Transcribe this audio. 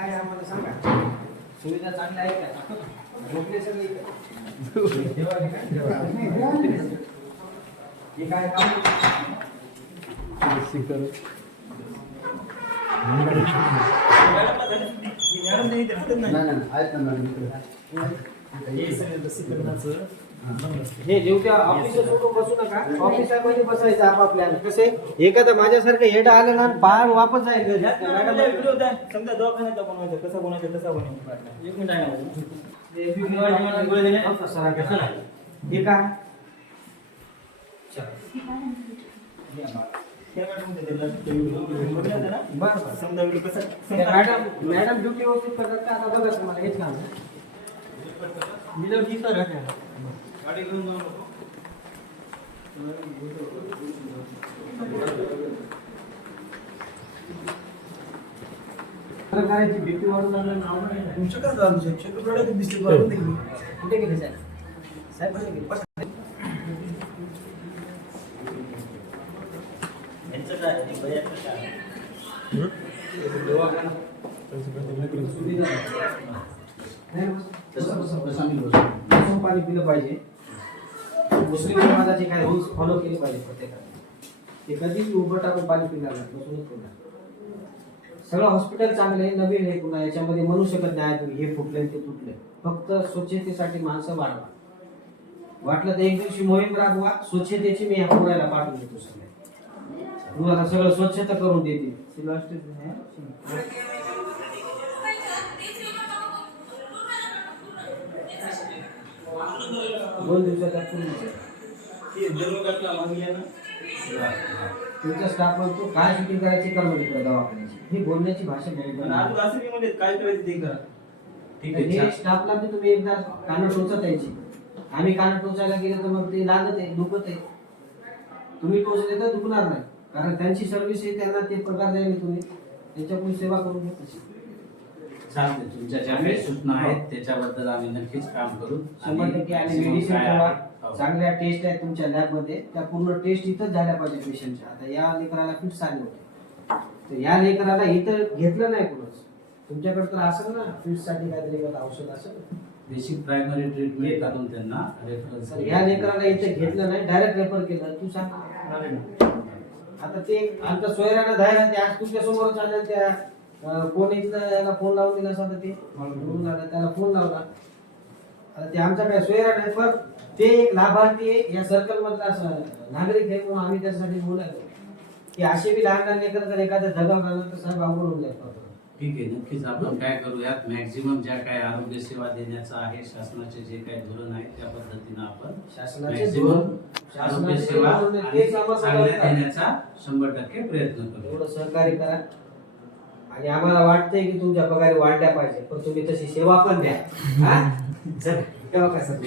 काय आम्हाला सांगा, सुविधा चांगल्या आहेत का? झोपले सगळे हे काय काम हे जेवत्या ऑफिस सोडून बसू नका. ऑफिसमध्ये बसायचं आपापल्या. कसे एखादा माझ्यासारखं हेड आलं ना पार वापस जाईल. समजा दवाखान्यात बनवायचं कसं बनवायचं तसं बनवायचं. एक मिनिट आहे हे काय मॅडम ड्युटी व्यवस्थित करतात का? आता बघा तुम्हाला हेच काम गाडी घेऊन जाऊ नको. करायची बीपी वाढून लागलं नाव नाही तुमचं काय झालं शक्य प्रोडक्ट दिसते वाढून देखील कुठे गेले साहेब? साहेब कुठे गेले? पाणी पिलं पाहिजे. मुस्लिम समाजाचे काही रूल्स फॉलो केले पाहिजे प्रत्येकाने. ते कधीच उभं टाकून पाणी पिणार नाही, बसूनच पिणार. सगळं हॉस्पिटल चांगलं आहे, नवीन आहे. पुन्हा याच्यामध्ये म्हणू शकत नाही तुम्ही हे फुटले ते तुटले. फक्त स्वच्छतेसाठी माणसं वाढवा. वाटलं तर एक दिवशी मोहीम राबवा स्वच्छतेची. मी या पुण्याला पाठवून देतो. सगळे तुम्हाला सगळं स्वच्छता करून देतील. 2 दिवसाच्या तुमचा स्टाफ म्हणतो काय शूटिंग करायची कर म्हणजे दवाखान्याची. ही बोलण्याची भाषा बरोबर काय करायचं ते करा. ठीक आहे. स्टाफला बी तुम्ही एकदा कान टोचत यायची. आम्ही कान टोचायला गेलो तर मग ते लागत आहे, दुखत आहे. तुम्ही टोचले तर दुखणार नाही, कारण त्यांची सर्व्हिस आहे. त्यांना ते पगार द्यायला तुम्ही त्यांच्याकडून सेवा करून घेत असेल. चालते. तुमच्या ज्या काही सूचना आहेत त्याच्याबद्दल आम्ही नक्कीच काम करू. 100% आणि मेडिसिन ठेवा. चांगल्या टेस्ट आहेत तुमच्या लॅब मध्ये, त्या पूर्ण टेस्ट इथंच झाल्या पाहिजे पेशंटच्या. आता या लेकराला फिट्स आले होते, तर या लेकराला इथं घेतलं नाही कोणच. तुमच्याकडे तर असेल ना फिट्स साठी काहीतरी औषध असेल, बेसिक प्रायमरी ट्रीटमेंट करून त्यांना रेफरन्स. या लेकराला इथं घेतलं नाही, डायरेक्ट रेफर केलं. तू सांग आता ते आमच्या सोयऱ्यानं धायला ते आज तुमच्या समोर चालेल. त्या कोण इथलं याला फोन लावून दिला असता ते त्याला फोन लावला. आता ते आमचा काय सोयरा नाही, पण ते एक लाभार्थी आहे या सर्कल मधला नागरिक आहे. म्हणून आम्ही त्यासाठी बोलायलो की असे बी लहान लहान लेकर जर एखाद्या जगावर राहिलं तर साहेब अवघड होऊन जाईल. ठीक आहे, नक्कीच आपण काय करूयात, मॅक्झिमम ज्या काय आरोग्य सेवा देण्याचा आहे शासनाचे जे काही धोरण आहे त्या पद्धतीने आपण मॅक्झिमम आरोग्य सेवा चांगल्या देण्याचा 100% प्रयत्न करू. एवढं सहकार्य करा. आणि आम्हाला वाटतंय की तुमच्या पगारी वाढल्या पाहिजे, पण तुम्ही तशी सेवा पण द्या. हा चल तेव्हा कसं